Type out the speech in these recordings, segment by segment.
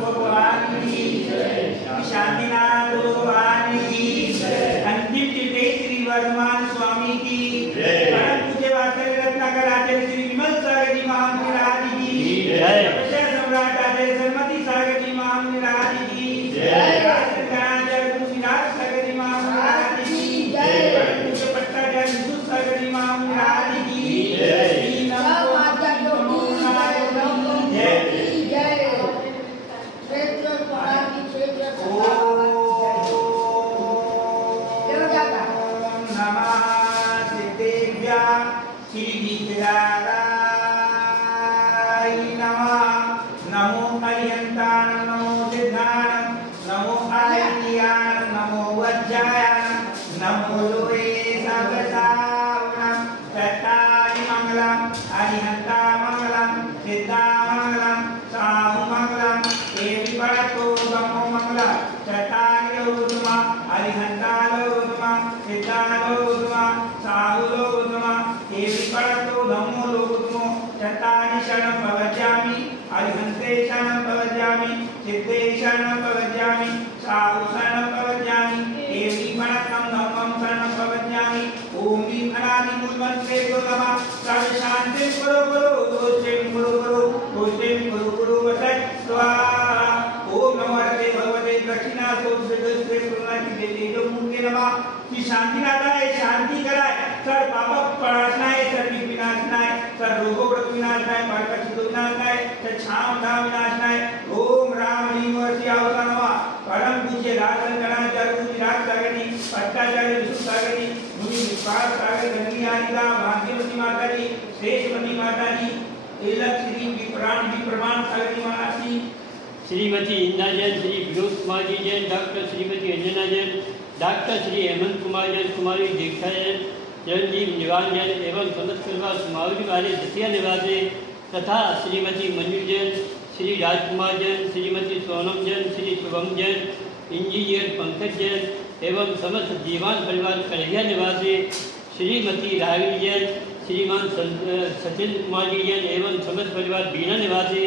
भगवान की शांतिनाथ भगवान की अंतिम तीर्थे श्री वर्धमान स्वामी की परम पूज्य वात्सल्य रत्नाकर आचार्य श्री विमल सागर जी महाराज की तपस्या सम्राट आचार्य सरमती सागर जी महाराज की राजगणाचार्य गुरुविराज सागर जी महाराज की परम पूज्य पट्टाचार्य विशुद्ध सागर जी महाराज की नमो हरियंतान नमो सिद्धान नमो आर्यान नमो वज्रायन नमो लोये सबसावनम तत्तानि मंगलम हरिहंता मंगलम सिद्धा मंगलम साहु मंगलम देवी पड़तो नमो मंगलम तत्तानि लोगुतमा हरिहंता लोगुतमा सिद्धा लोगुतमा साहु लोगुतमा देवी पड़तो नमो लोगुतमो तत्तानि शरणं भवजामि हरिहंते शरणं भवजामि सिद्धे शरणं भवजामि साहु शरणं भवजामि देवी पणकं धम्मं शरणं भवजामि ओम ह्रीं अनादि मूलमंत्रे नमः सर्व शांति गुरु गुरु तुष्टिं गुरु गुरु तुष्टिं गुरु गुरु वसत् स्वाहा ओम नमो हरते भगवते दक्षिणासोत्सृष्टे पुरुणाची देवी जो मूर्ति नमः की शांतिनाथाय शांति कराय सर पाप प्रणाशनाय सर्व विनाशनाय सर रोगो व्रत विनाशनाय पारकचित विनाशनाय सर छाम धाम विनाशनाय ओम राम ह्रीं वर्षि आवता नमः परम पूज्य राजगणाचार्य गुरुविराज सागर जी पट्टाचार्य विशुद्ध सागर जी मुनि विपास सागर गंगी आनिका भाग्यवती माता जी श्रेष्ठवती माता जी तिलक श्री विप्रमाण सागर जी महाराज जी श्रीमती इंदा जैन, श्री विनोद कुमार जी जैन, डॉक्टर श्रीमती अंजना जैन, डॉक्टर श्री हेमंत कुमार जैन, कुमारी दीक्षा जैन, चिरंजीव निवान जैन एवं समस्त परिवार सुमावली वाले दतिया निवासी तथा श्रीमती मंजू जैन, श्री राजकुमार जैन, श्रीमती सोनम जैन, श्री शुभम जैन, इंजीनियर पंकज जैन एवं समस्त दीवान परिवार कन्हैया निवासी श्रीमती रागिनी जैन, श्रीमान सचिन कुमार जी जैन एवं समस्त परिवार बीना निवासी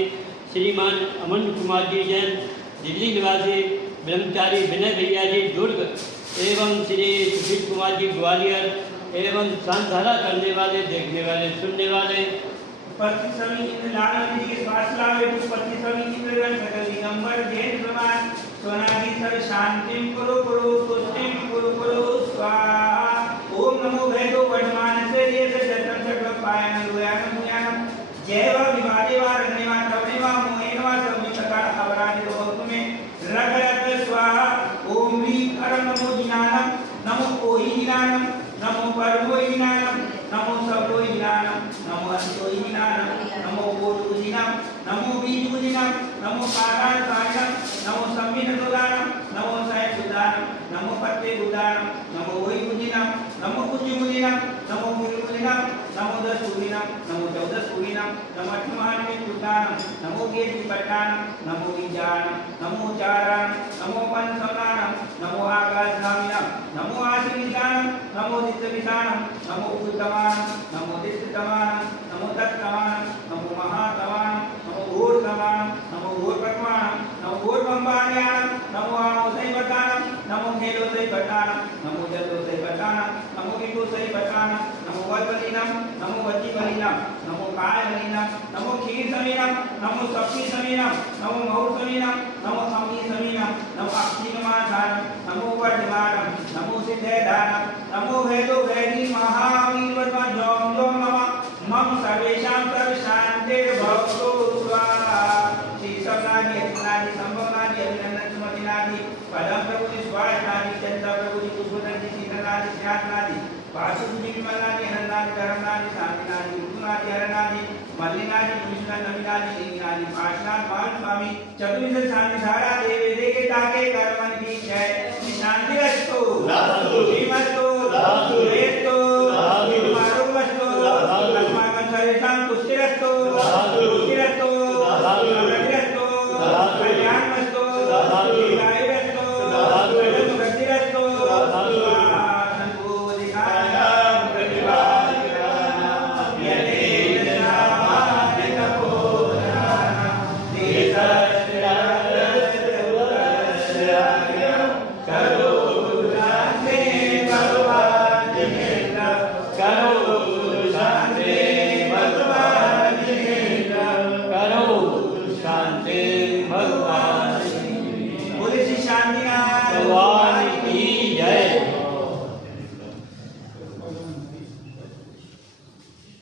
श्रीमान अमन कुमार जी जैन, दिल्ली निवासी ब्रह्मचारी विनय भैया जी दुर्ग एवं श्री सुशील कुमार जी ग्वालियर एवं सांधारा करने वाले, देखने वाले, सुनने वाले पति सभी इंद्रलाल जी के स्वास्थ्य लाभ पति सभी इंद्रगण सकल दिगंबर जैन प्रमाण सोनागी सर शांतिं कुरु कुरु तुष्टिं कुरु कुरु स्वाहा ओम नमो भैरव वर्धमान से ये से जतन चक्र पायन लोयान मुयान जैव विवादेवा रण्यवा तवनेवा मोहेनवा समितकार अवरानि रोहत में रगरत स्वाहा ओम ह्रीं अरं नमो जिनानम नमो ओहि जिनानम नमो परमो जिनानम नमो सबो जिनानम नमो अंतो जिनानम नमो बोधु जिनाम नमो बीजु जिनाम नमो कारान कारणम नमो सम्मिन दुदानम नमो साय दुदानम नमो पत्ते दुदानम नमो ओहि जिनाम नमो कुजु जिनाम नमो मुनि जिनाम नमो दस जिनाम नमो 14 जिनाम नमो अठमान दुदानम नमो गेति पट्टानम नमो विजानम नमो चारणम नमो पंचसमानम नमो आकाश नामिनम नमो आशीर्विदानम नमो नित्यविधानम नमो उत्तमानम नमो दिष्टतमानम नमो तत्तमानम नमो महातमानम नमो घोरतमानम नमो घोरपटमानम नमो घोरबंबान्यानम नमो आमोसैवतानम नमो खेलोसैवतानम नमो जलोसैवतानम नमो विभुसैवतानम नमो वल्बलिनम नमो वज्जीबलिनम नमो कायबलिनम नमो क्षीरसमीनम नमो सप्तीसमीनम नमो महुसमीनम नमो अम्मीसमीनम नमो अक्षीणमाधानम नमो वर्धमानम नमो सिद्धेधानम नमो भैदो भैरी महावीर वर्मा जोम जोम नमः मम सर्वेषां सर्वशान्तिर्भवतु स्वाहा श्री सबनादि अतिनादि संभवनादि अभिनंदन सुमतिनादि पदम प्रभु स्वाहानादि चंद्र प्रभु पुष्पनादि सीधनादि ज्ञातनादि वासुदेव विमलनादि हरनादि धर्मनादि शांतिनादि उद्धनादि हरनादि मल्लिनादि कृष्ण नमिनादि लिंगनादि पाशनाथ मान स्वामी चतुर्विध शांति धारा देवे देगे ताके कर्म